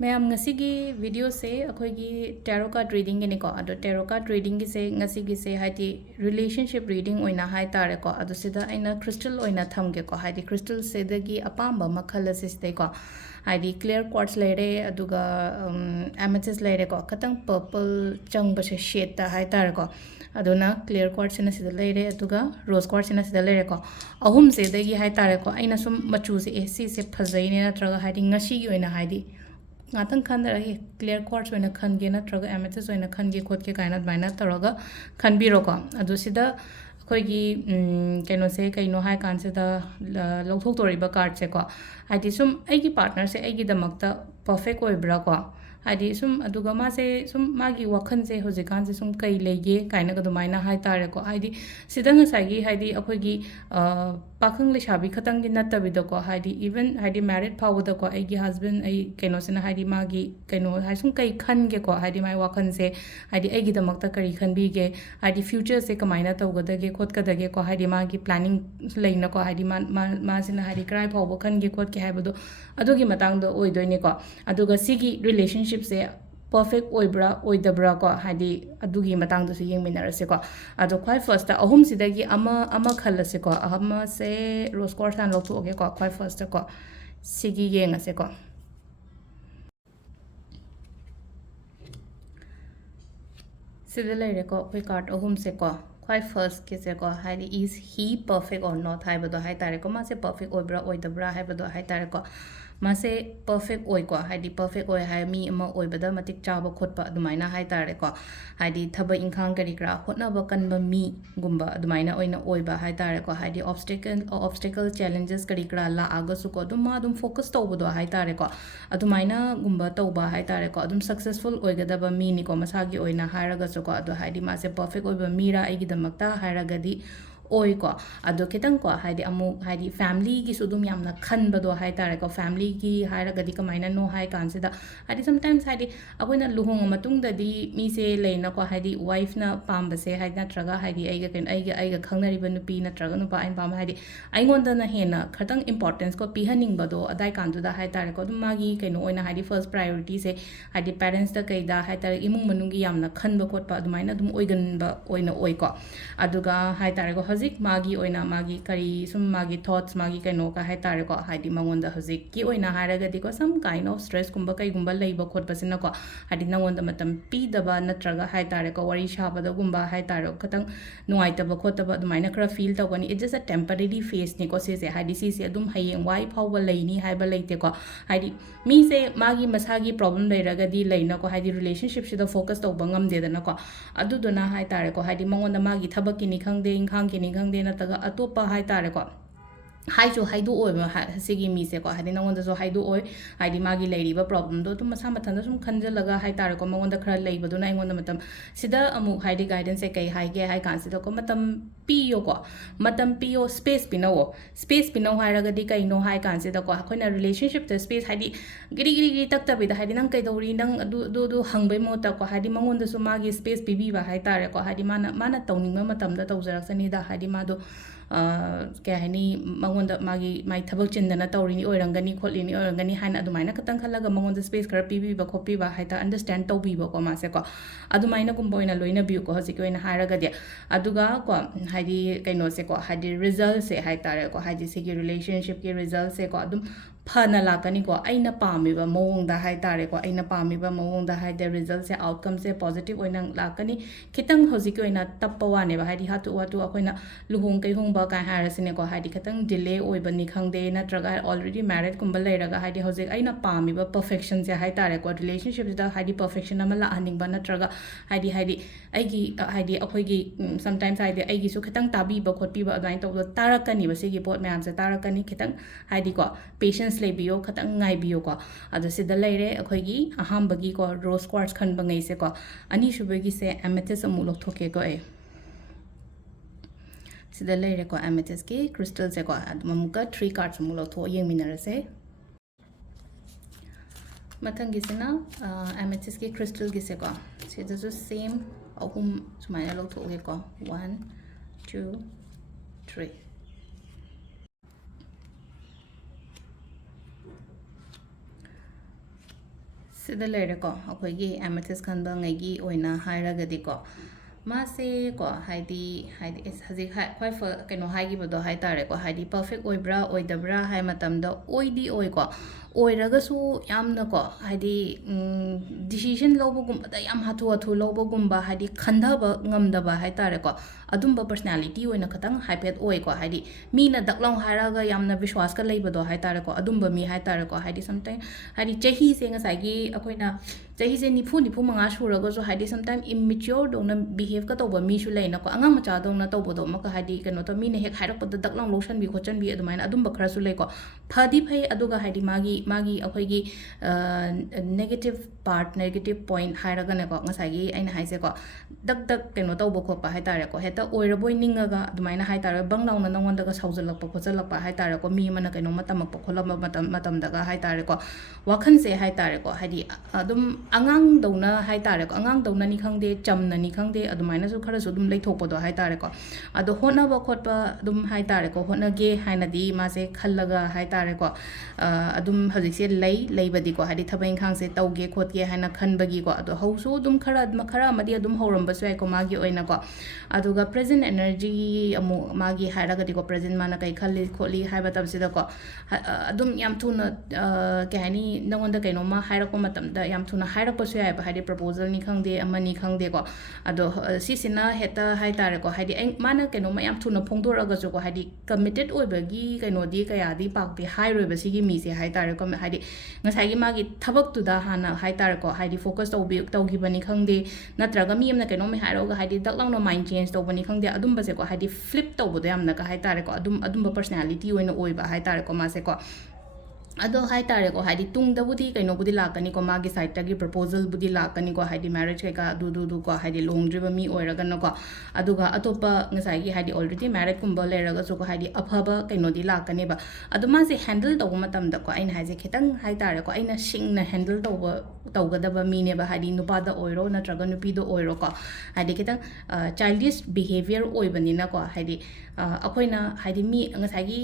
ma'am ngasi video se akhoi gi tarot card reading ni ko ado tarot card reading gi se ngasi gi se haidi relationship reading oina hai tare ko ado sida aina crystal oina tham ge ko haidi crystal se da gi apamba makhala se ste ko haidi clear quartz lere aduga amethyst lere ko katang purple chang ba se shade ta hai tare ko aduna clear quartz na sida lere aduga rose quartz na sida lere ko ahum se da gi hai tare ko aina sum machu se se phajai ne na traga haidi ngasi gi oina haidi ngathang khan da he clear quartz oina khan ge na traga amethyst oina khan ge khot ke kaina baina taraga khan bi ro ko adu sida khoi gi kaino se kaino hai kan se da lokthok tori ba card se ko haidi sum ai gi partner se ai gi damak ta perfect oi bra ko haidi sum aduga ma se sum ma gi wakhan se hojikan se sum kai lege kaina ga dumaina hai tare ko haidi sida nga sai gi haidi akhoi gi pakhang le shabi khatang gi nattabi da ko haidi even haidi married power da ko ai gi husband ai kaino se na haidi ma gi kaino hai sum kai khan ge ko haidi mai wakhan se haidi ai gi damak ta kari khan bi ge haidi future se kamaina taw ga da ge khot ka da ge ko haidi ma gi planning leina ko haidi ma se na haidi krai phaw ba khan ge khot ke hai ba do adugi matang do oi doi ne ko aduga sigi relationship se perfect oibra oidabra ko hadi adugi matang du su yengminarase ko ado khwai first ta ahum sidagi ama khalase ko ama se rose quartz an loktu oge ko khwai first ta ko sigi yengase ko sida leire ko khoi card ahum se ko khwai first ke se ko hadi is he perfect or not hai bado hai tare ko ma se perfect oibra oidabra hai bado hai tare ko मासे perfect ओइ को हाइदी perfect ओइ high मी अमा ओइबदा मतिक चाबा खोटपा अदुमाइना high तारे को हाइदी थबा इंखांग करिकरा होटनाबा कनबा मी गुम्बा अदुमाइना ओइना ओइबा high तारे को हाइदी obstacle challenges करिकरा ला आगसु को अदुम मा अदुम फोकस तौबदो हाइ तारे को अदुमाइना गुम्बा तौबा हाइ तारे को अदुम सक्सेसफुल ओइगदबा मी नि को मसागी ओइना हाइरगसु को अदु हाइदी मासे perfect ओइबा मीरा आइगिदमक्ता हाइरगदी ओइ को अदो खितंग को हाइदी अमु हाइदी फैमिली की सुदुम यामना खनबदो हाइ तारे को फैमिली की हाइरगदी कमाइना नो हाइ कांसिदा हाइदी समटाइम्स हाइदी अखोइना लुहोंग मतुंग ददी मी से लेना को हाइदी वाइफ ना पामबसे हाइदी नत्रगा हाइदी आइगा खंगनरिबा नुपी नत्रगा नुपा आइन पाम हाइदी आइगोंदना हेना खतंग इंपोर्टेंस को पिहनिंगबदो अदाइ कांदुदा हाइ तारे को दुम मागी कैनो ओइना हाइदी फर्स्ट प्रायोरिटी से हाइदी पेरेंट्स दा कैदा हाइ तारे इमुंग मनुंगी यामना खनबा खोटपा अदुमाइना दुम ओइगनबा ओइना ओइ को अदुगा हाइ तारे को हजिक मागी ओइना मागी करी सुम मागी थॉट्स मागी कैनो का हाइ तारे को हाइदी मंगोंदा हजिक की ओइना हाइरगदी को सम काइंड ऑफ स्ट्रेस कुंबा कैगुंबा लेबा खोटपसिना को हाइदी नंगोंदा मतम पीदबा नत्रगा हाइ तारे को वरी शाबदा गुंबा हाइ तारे खतंग नुआइतबा खोटबा अदुमाइना खरा फील तौगनी it just a temporary phase नि को से हाइदी से अदुम हयेंग वाइ फावबा लेनी हाइबा लेते को हाइदी मी से मागी मसागी प्रॉब्लम लेरगदी लेना को हाइदी रिलेशनशिप सिदा फोकस तौबा ngamdedana ko aduduna hai tare ko haidi mangonda magi thabaki ni khangde inkhang ki ni khangde na taga atopa hai tare ko हाइजो हाइदो ओइबा सिगी मी से को हाइदि नंगोंदा जो हाइदो ओइ हाइदि मागी लेरिबा प्रॉब्लम दो तुम मसा मथन सुम खंजलगा हाइ तारे को मंगोंदा खरा लेइबदुना आइगोंदा मतम सिदा अमु हाइदि गाइडेंस से कै हाइगे हाइ कांसिदा को मतम पियो को मतम पियो स्पेस पिनो हाइरगदि कैनो हाइ कांसिदा को अखोइना रिलेशनशिप द स्पेस हाइदि गिरि तक्तबिदा हाइदि नंग कैदौरी नंग दु हंगबै मोता को हाइदि मंगोंदा सु मागी स्पेस पिबिबा हाइ तारे को हाइदि माना तौनिंगमा मतमदा तौजरक्सनिदा हाइदि मादो क्या है नी मंगोंदा मागी माई थबक चिंदना तौरिनी ओरंगनी खोलिनी ओरंगनी हाइन अदुमाइना खतंग खलगा मंगोंदा स्पेस खरा पीबीबा खोपीबा हाइता अंडरस्टैंड तौबीबा को मासे को अदुमाइना गुंबोइना लोइना बिउ को हजिक ओइना हाइरगदि अदुगा को हाइदि कैनो से को हाइदि रिजल्ट से हाइतारे को हाइदि सिगी रिलेशनशिप के रिजल्ट से को अदुम फना लाकनी को अइना पामीबा मओंगदा हाइतारे को अइना पामीबा मओंगदा हाइदे रिजल्ट से आउटकम से पॉजिटिव ओइना लाकनी खितंग हजिक ओइना तप्पा वानेबा हाइदि हातु वातु अखोइना लुहोंग कैहोंगबा काय हारसिने को हाइदि खतंग डिले ओइबनी खंगदे नत्रगा ऑलरेडी मैरिड कुंबा लेरगा हाइदि हजिक अइना पामीबा परफेक्शन से हाइतारे को रिलेशनशिप दा हाइदि परफेक्शन अमा लाहनिंगबा नत्रगा हाइदि हाइदि अखोइगी समटाइम्स हाइदि अइगी सु खतंग ताबीबा खोटपीबा अदवाइन तौबो तारकनी बसिगी पोट मैम से तारकनी खतंग हाइदि को पेशेंस लेबियो खतंग ngaibio ko adu sida leire akhoigi ahambagi ko rose quartz khan bangai se ko ani shubagi se amethyst amu lokhoke ko e sida leire ko amethyst ki crystal se ko mamuka 3 cards amu lokho yengminara se mathangi sina amethyst ki crystal gi se ko sida so same ahum sumaina lokho ko 1 2 3 ꯁꯤꯗ ꯂꯩꯔꯦꯀꯣ ꯑꯩꯈꯣꯏꯒꯤ ꯑꯦꯃꯦꯊꯤꯁ ꯈꯟꯕ ꯉꯩꯒꯤ ꯑꯣꯏꯅ ꯍꯥꯏꯔꯒꯗꯤꯀꯣ ꯃꯥꯁꯦ ꯀꯣ ꯍꯥꯏꯗꯤ ꯍꯧꯖꯤꯛ ꯈ꯭ꯋꯥꯏ ꯀꯩꯅꯣ ꯍꯥꯏꯈꯤꯕꯗꯣ ꯍꯥꯏꯇꯥꯔꯦꯀꯣ ꯍꯥꯏꯗꯤ ꯄꯔꯐꯦꯛ ꯑꯣꯏꯕ꯭ꯔꯥ ꯑꯣꯏꯗꯕ꯭ꯔꯥ ꯍꯥꯏ ꯃꯇꯝꯗ ꯑꯣꯏꯗꯤ ꯑꯣꯏꯀꯣ ꯑꯣꯏꯔꯒꯁꯨ ꯌꯥꯝꯅꯀꯣ ꯍꯥꯏꯗꯤ ꯗꯤꯁꯤꯖꯟ ꯂꯧꯕꯒꯨꯝꯕꯗ ꯌꯥꯝ ꯍꯥꯊꯨ ꯍꯥꯊꯨ ꯂꯧꯕꯒꯨꯝꯕ ꯍꯥꯏꯗꯤ ꯈꯟꯊꯕ ꯉꯝꯗꯕ ꯍꯥꯏꯇꯥꯔꯦꯀꯣ ꯑꯗꯨꯝꯕ ꯄꯔꯁꯅꯦꯂꯤꯇꯤ ꯑꯣꯏꯅ ꯈꯤꯇꯪ ꯍꯥꯏꯐꯦꯠ ꯑꯣꯏꯀꯣ ꯍꯥꯏꯗꯤ ꯃꯤꯅ ꯗꯛꯂꯥꯎ ꯍꯥꯏꯔꯒ ꯌꯥꯝꯅ ꯕꯤꯁ꯭ꯋꯥꯁꯀ ꯂꯩꯕꯗꯣ ꯍꯥꯏꯇꯥꯔꯦꯀꯣ ꯑꯗꯨꯝꯕ ꯃꯤ ꯍꯥꯏꯇꯥꯔꯦꯀꯣ ꯍꯥꯏꯗꯤ ꯁꯝꯇꯥꯏꯝ ꯍꯥꯏꯗꯤ ꯆꯍꯤꯁꯦ ꯉꯁꯥꯏꯒꯤ ꯑꯩꯈꯣꯏꯅ ꯆꯍꯤꯁꯦ 95 ꯁꯨꯔꯒꯁꯨ ꯍꯥꯏꯗꯤ ꯁꯝꯇꯥꯏꯝ ꯏꯝꯃꯤꯆ꯭ꯌꯣꯔꯗꯧꯅ ꯕꯤꯍꯦꯞꯀ ꯇꯧꯕ ꯃꯤꯁꯨ ꯂꯩꯅꯀꯣ ꯑꯉꯥꯡ ꯃꯆꯥꯗꯧꯅ ꯇꯧꯕꯗꯣ ꯑꯃꯨꯛꯀ ꯍꯥꯏꯗꯤ ꯀꯩꯅꯣ ꯇꯧ ꯃꯤꯅ ꯍꯦꯛ ꯍꯥꯏꯔꯛꯄꯗ ꯗꯛꯂꯥꯎ ꯂꯧꯁꯟꯕꯤ ꯈꯣꯠꯆꯟꯕꯤ ꯑꯗꯨꯃꯥꯏꯅ ꯑꯗꯨꯝꯕ ꯈꯔꯁꯨ ꯂꯩꯀꯣ ꯐꯗꯤ ꯐꯩ ꯑꯗꯨꯒ ꯍꯥꯏꯗꯤ ꯃꯥꯒꯤ ꯑꯩꯈꯣꯏꯒꯤ ꯅꯦꯒꯦꯇꯤቭ ꯄꯥꯔꯠ ꯅꯦꯒꯦꯇꯤቭ ꯄꯣꯏꯟꯠ ꯍꯥꯏꯔꯒꯅꯦꯀꯣ ꯉꯁꯥꯏꯒꯤ ꯑꯩꯅ ꯍꯥꯏꯁꯦꯀꯣ ꯗꯛ ꯀꯩꯅꯣ ꯇꯧꯕ ꯈꯣꯠꯄ ꯍꯥꯏꯇꯥꯔꯦꯀꯣ ꯍꯦꯛꯇ ꯑꯣꯏꯔꯕꯣꯏ ꯅꯤꯡꯉꯒ ꯑꯗꯨꯃꯥꯏꯅ ꯍꯥꯏꯇꯥꯔꯦ ꯕꯪ ꯂꯥꯎꯅ ꯅꯪꯉꯣꯟꯗꯒ ꯁꯥꯎꯖꯜꯂꯛꯄ ꯈꯣꯠꯆꯜꯂꯛꯄ ꯍꯥꯏꯇꯥꯔꯦꯀꯣ ꯃꯤ ꯑꯃꯅ ꯀꯩꯅꯣꯝꯃ ꯇꯝꯃꯛꯄ ꯈꯣꯠꯂꯝꯕ ꯃꯇꯝꯗꯒ ꯍꯥꯏꯇꯥꯔꯦꯀꯣ ꯋꯥꯈꯟꯁꯦ ꯍꯥꯏꯇꯥꯔꯦꯀꯣ ꯍꯥꯏꯗꯤ ꯑꯗꯨꯝ ꯑꯉꯥꯡꯗꯧꯅ ꯍꯥꯏꯇꯥꯔꯦꯀꯣ ꯑꯉꯥꯡꯗꯧꯅꯅꯤ ꯈꯪꯗे ꯆꯝꯅꯅꯤ ꯈꯪꯗꯦ ꯑꯗꯨꯃꯥꯏꯅꯁꯨ ꯈꯔꯁꯨ ꯑꯗꯨꯝ ꯂꯩꯊꯣꯛꯄꯗꯣ ꯍꯥꯏꯇꯥꯔꯦꯀꯣ ꯑꯗꯣ ꯍꯣꯠꯅꯕ ꯈꯣꯠꯄ ꯑꯗꯨꯝ ꯍꯥꯏꯇꯥꯔꯦꯀꯣ ꯍꯣꯠꯅꯒꯦ ꯍꯥꯏꯅꯗꯤ ꯃꯥꯁे ꯈꯜꯂꯒ ꯍꯥꯏꯇꯥꯔꯦꯀꯣ ꯑꯗꯨꯝ ꯍꯧꯖꯤꯛꯁꯦ ꯂꯩꯕꯗꯤꯀꯣ ꯍꯥꯏꯗꯤ ꯊꯕꯛ ꯏꯪꯈꯥꯡꯁꯦ ꯇꯧꯒꯦ ꯈꯣꯠꯀꯦ ꯍꯥꯏꯅ ꯈꯟꯕꯒꯤꯀꯣ ꯑꯗꯣ ꯍꯧꯁꯨ ꯑꯗꯨꯝ ꯈꯔ ꯑꯃꯗꯤ ꯑꯗꯨꯝ ꯍꯧꯔꯝꯕꯁꯨ ꯌꯥꯏꯀꯣ ꯃꯥꯒꯤ ꯑꯣꯏꯅꯀꯣ ꯑꯗꯨꯒ ꯄ꯭ꯔꯦꯖꯦꯟ ꯑꯦꯅꯔꯖꯤ ꯑꯃꯨꯛ ꯃꯥꯒꯤ ꯍꯥꯏꯔꯒꯗꯤꯀꯣ ꯄ꯭ꯔꯦꯖꯦꯟ ꯃꯥꯅ ꯀꯩ ꯈꯜꯂꯤ ꯈꯣꯠꯂꯤ ꯍꯥꯏꯕ ꯃꯇꯝꯁꯤꯗꯀꯣ ꯑꯗꯨꯝ ꯌꯥꯝ ꯊꯨꯅ ꯀꯩ ꯍꯥꯏꯅꯤ ꯅꯪꯉꯣꯟꯗ ꯀꯩꯅꯣꯝꯃ ꯍꯥꯏꯔꯛꯄ ꯃꯇꯝꯗ ꯌꯥꯝ ꯊꯨꯅ ꯍꯥꯏꯔꯛꯄꯁꯨ ꯌꯥꯏꯑꯕ ꯍꯥꯏꯗꯤ ꯄ꯭ꯔꯄꯣꯖꯜꯅꯤ ꯈꯪꯗꯦ ꯑꯃꯅꯤ ꯈꯪꯗꯦꯀꯣ ꯑꯗꯣ ꯁꯤꯁꯤꯅ ꯍꯦꯛꯇ ꯍꯥꯏꯇꯥꯔꯦꯀꯣ ꯍꯥꯏꯗꯤ ꯃꯥꯅ ꯀꯩꯅꯣꯝꯃ ꯌꯥꯝ ꯊꯨꯅ ꯐꯣꯡꯗꯣꯔꯛꯑꯒꯁꯨꯀꯣ ꯍꯥꯏꯗꯤ ꯀꯃꯤꯇꯦꯠ ꯑꯣꯏꯕꯒꯤ ꯀꯩꯅꯣꯗꯤ ꯀꯌꯥꯗꯤ ꯄꯥꯛꯇꯤ ꯍꯥꯏꯔꯣꯏꯕ ꯁꯤꯒꯤ ꯃꯤꯁꯦ ꯍꯥꯏꯇꯥꯔꯦꯀꯣ ꯍꯥꯏꯗꯤ ꯉꯁꯥꯏꯒꯤ ꯃꯥꯒꯤ ꯊꯕꯛꯇꯨꯗ ꯍꯥꯟꯅ ꯍꯥꯏꯇꯥꯔꯦꯀꯣ ꯍꯥꯏꯗꯤ ꯐꯣꯀꯁ ꯇꯧꯈꯤꯕꯅꯤ ꯈꯪꯗꯦ ꯅꯠꯇ꯭ꯔꯒ ꯃꯤ ꯑꯃꯅ ꯀꯩꯅꯣꯝ ꯍꯥꯏꯔꯛꯑꯒ ꯍꯥꯏꯗꯤ ꯗꯛ ꯂꯥꯎꯅ ꯃꯥꯏꯟ ꯆꯦꯟꯖ ꯇꯧꯕꯅꯤ ꯈꯪꯗꯦ ꯑꯗꯨꯝꯕꯁꯦꯀꯣ ꯍꯥꯏꯗꯤ ꯐ꯭ꯂꯤꯞ ꯇꯧꯕꯗꯣ ꯌꯥꯝꯅꯒ ꯍꯥꯏꯇꯥꯔꯦꯀꯣ ꯑꯗꯨꯝꯕ ꯄꯔꯁꯅꯦꯂꯤꯇꯤ ꯑꯣꯏꯅ ꯑꯣꯏꯕ ꯍꯥꯏꯇꯥꯔꯦꯀꯣ ꯃꯥꯁꯦꯀꯣ ꯑꯗꯣ ꯍꯥꯏꯇꯥꯔꯦꯀꯣ ꯍꯥꯏꯗꯤ ꯇꯨꯡꯗꯕꯨꯗꯤ ꯀꯩꯅꯣꯕꯨꯗꯤ ꯂꯥꯛꯀꯅꯤꯀꯣ ꯃꯥꯒꯤ ꯁꯥꯏꯠꯇꯒꯤ ꯄ꯭ꯔꯄꯣꯖꯜꯕꯨꯗꯤ ꯂꯥꯛꯀꯅꯤꯀꯣ ꯍꯥꯏꯗꯤ ꯃꯦꯔꯦꯖ ꯀꯩꯀꯥ ꯑꯗꯨꯗꯨꯀꯣ ꯍꯥꯏꯗꯤ ꯂꯨꯍꯣꯡꯗ꯭ꯔꯤꯕ ꯃꯤ ꯑꯣꯏꯔꯒꯅꯀꯣ ꯑꯗꯨꯒ ꯑꯇꯣꯞꯄ ꯉꯁꯥꯏꯒꯤ ꯍꯥꯏꯗꯤ ꯑꯣꯜꯔꯦꯗꯤ ꯃꯦꯔꯦꯠꯀꯨꯝꯕ ꯂꯩꯔꯒꯁꯨꯀꯣ ꯍꯥꯏꯗꯤ ꯑꯐꯕ ꯀꯩꯅꯣꯗꯤ ꯂꯥꯛꯀꯅꯦꯕ ꯑꯗꯣ ꯃꯥꯁꯦ ꯍꯦꯟꯗꯜ ꯇꯧꯕ ꯃꯇꯝꯗꯀꯣ ꯑꯩꯅ ꯍꯥꯏꯁꯦ ꯈꯤꯇꯪ ꯍꯥꯏꯇꯥꯔꯦꯀꯣ ꯑꯩꯅ ꯁꯤꯡꯅ ꯍꯦꯟꯗꯜ ꯇꯧꯒꯗꯕ ꯃꯤꯅꯦꯕ ꯍꯥꯏꯗꯤ ꯅꯨꯄꯥꯗ ꯑꯣꯏꯔꯣ ꯅꯠꯇ꯭ꯔꯒ ꯅꯨꯄꯤꯗ ꯑꯣꯏꯔꯣꯀꯣ ꯍꯥꯏꯗꯤ ꯈꯤꯇꯪ ꯆꯥꯏꯜꯗꯤꯁ ꯕꯤꯍꯦꯕꯤꯌꯔ ꯑꯣꯏꯕꯅꯤꯅꯀꯣ ꯍꯥꯏꯗꯤ ꯑꯩꯈꯣꯏꯅ ꯍꯥꯏꯗꯤ ꯃꯤ ꯉꯁꯥꯏꯒꯤ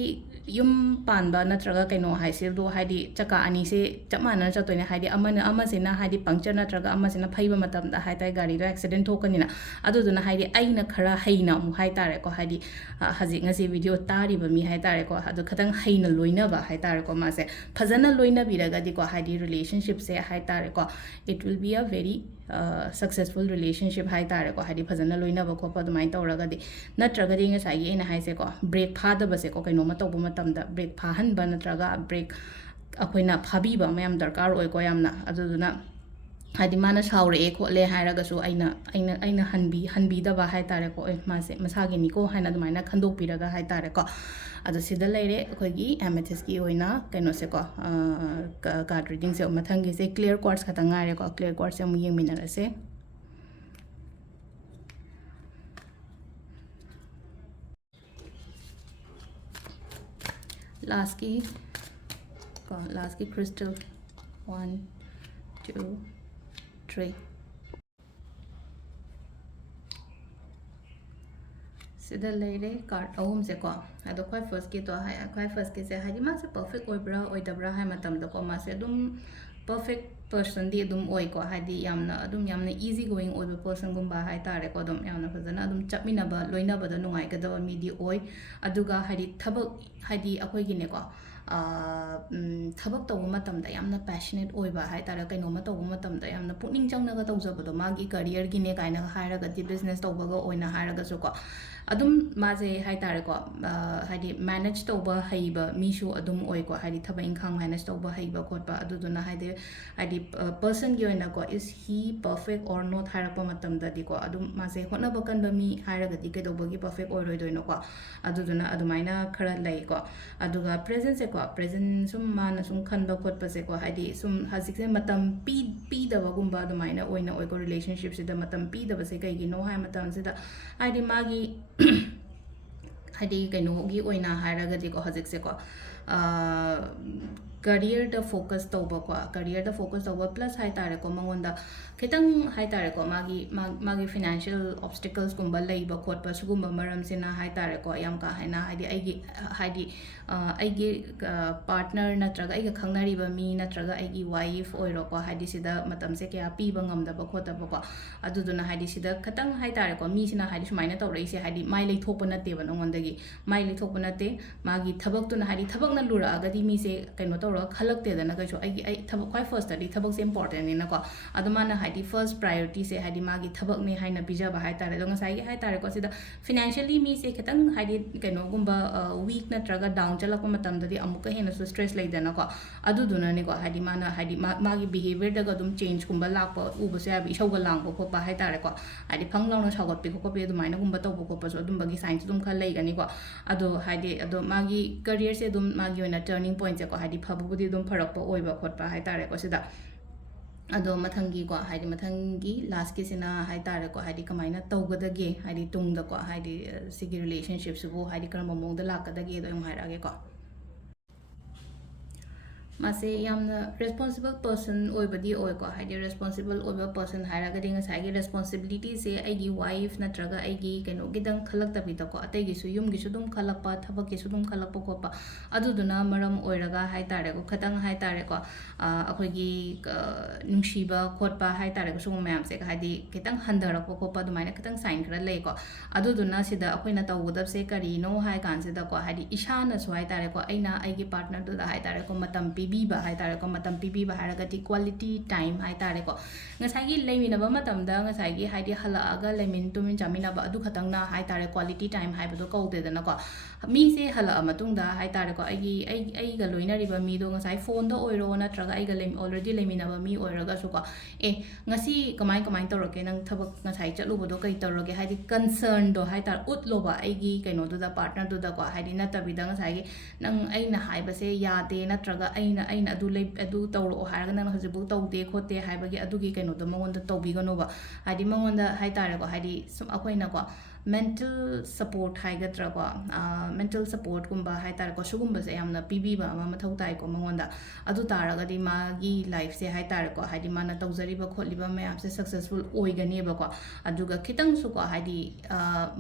ꯌꯨꯝ ꯄꯥꯟꯕ ꯅꯠꯇ꯭ꯔꯒ ꯀꯩꯅꯣ ꯍꯥꯏꯁꯤꯗꯣ ꯍꯥꯏꯗꯤ ꯆꯀꯥ ꯑꯅꯤꯁꯦ ꯆꯞ ꯃꯥꯟꯅꯅ ꯆꯠꯇꯣꯏꯅꯦ ꯍꯥꯏꯗꯤ ꯑꯃꯁꯤꯅ ꯍꯥꯏꯗꯤ ꯄꯪꯆꯔ ꯅꯠꯇ꯭ꯔꯒ ꯑꯃꯁꯤꯅ ꯐꯩꯕ ꯃꯇꯝꯗ ꯍꯥꯏꯇꯥꯔꯦ ꯒꯥꯔꯤꯗꯣ ꯑꯦꯛꯁꯤꯗꯦꯟ ꯊꯣꯛꯀꯅꯤꯅ ꯑꯗꯨꯗꯨꯅ ꯍꯥꯏꯗꯤ ꯑꯩꯅ ꯈꯔ ꯍꯩꯅ ꯑꯃꯨꯛ ꯍꯥꯏꯇꯥꯔꯦꯀꯣ ꯍꯥꯏꯗꯤ ꯍꯧꯖꯤꯛ ꯉꯁꯤ ꯚꯤꯗꯤꯑꯣ ꯇꯥꯔꯤꯕ ꯃꯤ ꯍꯥꯏꯇꯥꯔꯦꯀꯣ ꯑꯗꯨ ꯈꯤꯇꯪ ꯍꯩꯅ ꯂꯣꯏꯅꯕ ꯍꯥꯏꯇꯥꯔꯦꯀꯣ ꯃꯥꯁꯦ ꯐꯖꯅ ꯂꯣꯏꯅꯕꯤꯔꯒꯗꯤꯀꯣ ꯍꯥꯏꯗꯤ ꯔꯤꯂꯦꯁꯟshipꯁꯦ ꯍꯥꯏꯇꯥꯔꯦꯀꯣ ꯏꯠ ꯋꯤꯜ ꯕꯤ ꯑ ꯚꯦꯔꯤ ꯁꯛꯁꯦꯁꯐꯨꯜ ꯔꯤꯂꯦꯁꯟship ꯍꯥꯏꯇꯥꯔꯦꯀꯣ ꯍꯥꯏꯗꯤ ꯐꯖꯅ ꯂꯣꯏꯅꯕ ꯈꯣꯠꯄ ꯑꯗꯨꯃꯥꯏꯅ ꯇꯧꯔꯒꯗꯤ ꯅꯠꯇ꯭ꯔꯒꯗꯤ ꯉꯁꯥꯏꯒꯤ ꯑꯩꯅ ꯍꯥꯏꯁꯦꯀꯣ ꯕ꯭ꯔꯦꯛ ꯐꯥꯗꯕꯁꯦꯀꯣ ꯀꯩꯅꯣꯝꯃ ꯇꯧꯕ ꯃꯇꯝꯗ ꯕ꯭ꯔꯦꯛ ꯐꯥꯍꯟꯕ ꯅꯠꯇ꯭ꯔꯒ ꯕ꯭ꯔꯦꯛ ꯑꯩꯈꯣꯏꯅ ꯐꯥꯕꯤꯕ ꯑꯃ ꯌꯥꯝ ꯗꯔꯀꯥꯔ ꯑꯣꯏꯀꯣ ꯌꯥꯝꯅ ꯑꯗꯨꯗꯨꯅ ꯍꯥꯏꯗꯤ ꯃꯥꯅ ꯁꯥꯎꯔꯛꯑꯦ ꯈꯣꯠꯂꯦ ꯍꯥꯏꯔꯒꯁꯨ ꯑꯩꯅ ꯍꯟꯕꯤꯗꯕ ꯍꯥꯏꯇꯥꯔꯦꯀꯣ ꯃꯥꯁꯦ ꯃꯁꯥꯒꯤꯅꯤꯀꯣ ꯍꯥꯏꯅ ꯑꯗꯨꯃꯥꯏꯅ ꯈꯟꯗꯣꯛꯄꯤꯔꯒ ꯍꯥꯏꯇꯥꯔꯦꯀꯣ ꯑꯗꯣ ꯁꯤꯗ ꯂꯩꯔꯦ ꯑꯩꯈꯣꯏꯒꯤ ꯑꯦꯃꯦꯊꯤꯁꯀꯤ ꯑꯣꯏꯅ ꯀꯩꯅꯣꯁꯦꯀꯣ ꯀꯥꯔꯗ ꯔꯤꯗꯤꯡꯁꯦ ꯃꯊꯪꯒꯤꯁꯦ ꯀ꯭ꯂꯤꯌꯔ ꯀ꯭ꯋꯥꯔꯠꯁ ꯈꯛꯇꯪ ꯉꯥꯏꯔꯦꯀꯣ ꯀ꯭ꯂꯤꯌꯔ ꯀ꯭ꯋꯥꯔꯠꯁꯦ ꯑꯃꯨꯛ ꯌꯦꯡꯃꯤꯟꯅꯔꯁꯦ ꯂꯥꯁꯀꯤ crystal 1 2 3 ꯁꯤꯗ ꯂꯩꯔꯦ ꯀꯥꯔꯗ ꯑꯍꯨꯝꯁꯦꯀꯣ ꯑꯗꯣ ꯈ꯭ꯋꯥꯏ ꯐꯔꯁꯀꯤꯁꯦ ꯍꯥꯏꯗꯤ ꯃꯥꯁꯦ ꯄꯔꯐꯦꯛ ꯑꯣꯏꯕ꯭ꯔꯥ ꯑꯣꯏꯗꯕ꯭ꯔꯥ ꯍꯥꯏ ꯃꯇꯝꯗꯀꯣ ꯃꯥꯁꯦ ꯑꯗꯨꯝ ꯄꯔꯐꯦꯛ ꯄꯔꯁꯟꯗꯤ ꯑꯗꯨꯝ ꯑꯣꯏꯀꯣ ꯍꯥꯏꯗꯤ ꯌꯥꯝꯅ ꯏꯖꯤ ꯒꯣꯋꯤꯡ ꯑꯣꯏꯕ ꯄꯔꯁꯟꯒꯨꯝꯕ ꯍꯥꯏꯇꯥꯔꯦꯀꯣ ꯑꯗꯨꯝ ꯌꯥꯝꯅ ꯐꯖꯅ ꯑꯗꯨꯝ ꯆꯠꯃꯤꯟꯅꯕ ꯂꯣꯏꯅꯕꯗ ꯅꯨꯡꯉꯥꯏꯒꯗꯕ ꯃꯤꯗꯤ ꯑꯣꯏ ꯑꯗꯨꯒ ꯍꯥꯏꯗꯤ ꯊꯕꯛ ꯍꯥꯏꯗꯤ ꯑꯩꯈꯣꯏꯒꯤꯅꯦꯀꯣ ꯊꯕꯛ ꯇꯧꯕ ꯃꯇꯝꯗ ꯌꯥꯝꯅ ꯄꯦꯁꯅꯦꯠ ꯑꯣꯏꯕ ꯍꯥꯏꯇꯥꯔꯦ ꯀꯩꯅꯣꯝꯃ ꯇꯧꯕ ꯃꯇꯝꯗ ꯌꯥꯝꯅ ꯄꯨꯛꯅꯤꯡ ꯆꯪꯅꯒ ꯇꯧꯖꯕꯗꯣ ꯃꯥꯒꯤ ꯀꯔꯤꯌꯔꯒꯤꯅꯦ ꯀꯥꯏꯅ ꯍꯥꯏꯔꯒꯗꯤ ꯕꯤꯖꯤꯅꯦꯁ ꯇꯧꯕꯒ ꯑꯣꯏꯅ ꯍꯥꯏꯔꯒꯁꯨꯀꯣ ꯑꯗꯨꯝ ꯃꯥꯁꯦ ꯍꯥꯏꯇꯥꯔꯦꯀꯣ ꯍꯥꯏꯗꯤ ꯃꯦꯅꯦꯖ ꯇꯧꯕ ꯍꯩꯕ ꯃꯤꯁꯨ ꯑꯗꯨꯝ ꯑꯣꯏꯀꯣ ꯍꯥꯏꯗꯤ ꯊꯕꯛ ꯏꯪꯈꯥꯡ ꯃꯦꯅꯦꯖ ꯇꯧꯕ ꯍꯩꯕ ꯈꯣꯠꯄ ꯑꯗꯨꯗꯨꯅ ꯍꯥꯏꯗꯤ ꯄꯔꯁꯟꯒꯤ ꯑꯣꯏꯅꯀꯣ ꯏꯁ ꯍꯤ ꯄꯔꯐꯦꯛ ꯑꯣꯔ ꯅꯣꯠ ꯍꯥꯏꯔꯛꯄ ꯃꯇꯝꯗꯗꯤꯀꯣ ꯑꯗꯨꯝ ꯃꯥꯁꯦ ꯍꯣꯠꯅꯕ ꯀꯟꯕ ꯃꯤ ꯍꯥꯏꯔꯒꯗꯤ ꯀꯩꯗꯧꯕꯒꯤ ꯄꯔꯐꯦꯛ ꯑꯣꯏꯔꯣꯏꯗꯣꯏꯅꯣꯀꯣ ꯑꯗꯨꯗꯨꯅ ꯑꯗꯨꯃꯥꯏꯅ ꯈꯔ ꯂꯩꯀꯣ ꯑꯗꯨꯒ ꯄ꯭ꯔꯦꯖꯦꯟ ꯁꯨꯝ ꯃꯥꯅ ꯁꯨꯝ ꯈꯟꯕ ꯈꯣꯠꯄꯁꯦꯀꯣ ꯍꯥꯏꯗꯤ ꯁꯨꯝ ꯍꯧꯖꯤꯛꯁꯦ ꯃꯇꯝ ꯑꯣꯏꯀꯣ ꯔꯤꯂꯦꯁꯟshipꯁꯤꯗ ꯃꯇꯝ ꯄꯤꯗꯕꯁꯦ ꯀꯩꯒꯤꯅೋ ꯍꯥꯏ ꯃꯇꯝꯁꯤꯗ ꯍꯥꯏꯗꯤ ꯃꯥꯒꯤ ꯍꯥꯏꯗꯤ ꯀꯩꯅꯣꯒꯤ ꯑꯣꯏꯅ ꯍꯥꯏꯔꯒꯗꯤꯀꯣ ꯍꯧꯖꯤꯛꯁꯦꯀꯣ career focus tauba ko career da focus tauba plus hai tare ko mangonda kitang hai tare ko magi financial obstacles gumba leiba khotpa sugumba maram sina hai tare ko yam ka haina haidi aigi partner natraga aiga khangnari ba mi natraga aigi wife oiro ko haidi sida matam se kya pi ba ngamda ba khota ba ko aduduna haidi sida katang hai tare ko mi sina haidi sumaina tawrei se haidi mai lei thokpa na te ba nongondagi mai lei thokpa na te magi thabak tu na haidi thabak na lura agadi mi se kaino tawra khalak te da na kai so ai thabak kwai first adi thabak se important ni na ko adumana haidi first priority se haidi magi thabak ne haina bija ba hai tare do ngasai hai tare ko sida financially mi se katang haidi kaino gumba weak natraga down chalakpa matam dadi amuka hena so stress lai da na ko aduduna ne ko haidi mana haidi magi behavior da ga dum change gumba lakpa uba se abi shauga langba ko ba hai tare ko haidi phanglauna sagot pi ko pe dumaina gumba tawba ko pa so dum bagi signs dum kha lai gani ko ado haidi ado magi career se dum magi ona turning point se ko haidi phabudi dum pharakpa oiba khotpa hai tare ko sida ado mathangi ko haidi mathangi last ki sina hai tare ko haidi kamaina tawgadage haidi tungda ko haidi sigi relationship su haidi karma mong da lakadage do yam hairage ko mase yamna responsible person oibadi oiko haidi responsible oiba person hairagadi ngasai responsibility se aigi wife natraga aigi kaino gidang khalak tabi da ko ategi su yum gi su dum khalakpa thabak gi su dum khalakpa ko pa aduduna maram oiraga hai tare ko khatang hai tare ko akhoi gi nungsiba khotpa hai tare ko sung mayam se haidi kitang handarakpa ko pa dumaina kitang sign khara lei ko aduduna sida akhoina tawudab se kari no hai kan se da ko haidi ishana su hai tare ko aina aigi partner du da hai tare ko matam pibiba hai tare ko matam pibiba haragati quality time hai tare ko ngasai gi leimina ba matam da ngasai gi haidi hala aga lemin tumin jamina ba adu khatang na hai tare quality time hai ba do ko de da na ko mi se hala matung da hai tare ko ai ga loina riba mi do ngasai phone da oiro na traga ai ga lem already lemina ba mi oiraga su ko ngasi kamai tawrake nang thabak ngasai chatlu bo do kai tawrage haidi concern do hai tar utlo ba ai gi kaino do da partner do da ko haidi na tabi da ngasai gi nang aina hai ba se yade na traga aina adu tawro haraga nang hajibu tawde khote hai ba gi adu gi kaino do mangon da tawbi ga no ba haidi mangon da hai tare ko haidi sum akoina ko mental support hai ga tra ko mental support gumba hai tar ko sugumba se yamna pibi ba ma mathau tai ko mangonda adu taraga di ma gi life se hai tar ko haidi mana tawjari ba kholi ba mayam se successful oigani ba ko aduga khitang su ko haidi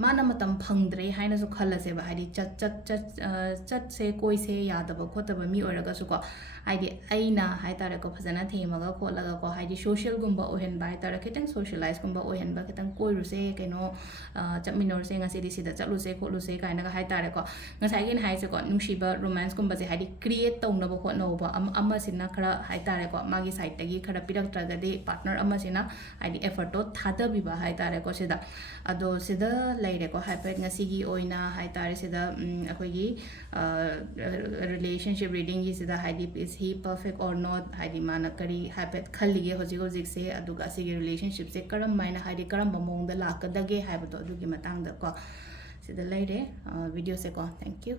mana matam phangdre haina su khala se ba haidi chat se koi se yada ba khota ba mi oraga su ko haidi aina hai tar ko phajana themaga kholaga ko haidi social gumba ohen ba hai tar khitang socialize gumba ohen ba khitang koi ru se kaino minor se ngasi di sida chatlu se kholu se kaina ga hai tare ko ngasai gen hai se ko nungsiba romance kum ba se haidi create tawna ba khotna ba amma sina khara hai tare ko magi side tagi khara pirak traga de partner amma sina haidi effort to thada bi ba hai tare ko sida ado sida leire ko hai pet ngasi gi oina hai tare sida akoi gi relationship reading gi sida haidi is he perfect or not haidi mana kari hai pet khalli ge hojik se aduga se relationship se karam maina haidi karam ba mong da lakadage hai ba to adugi matang da ko sida leire video se ko thank you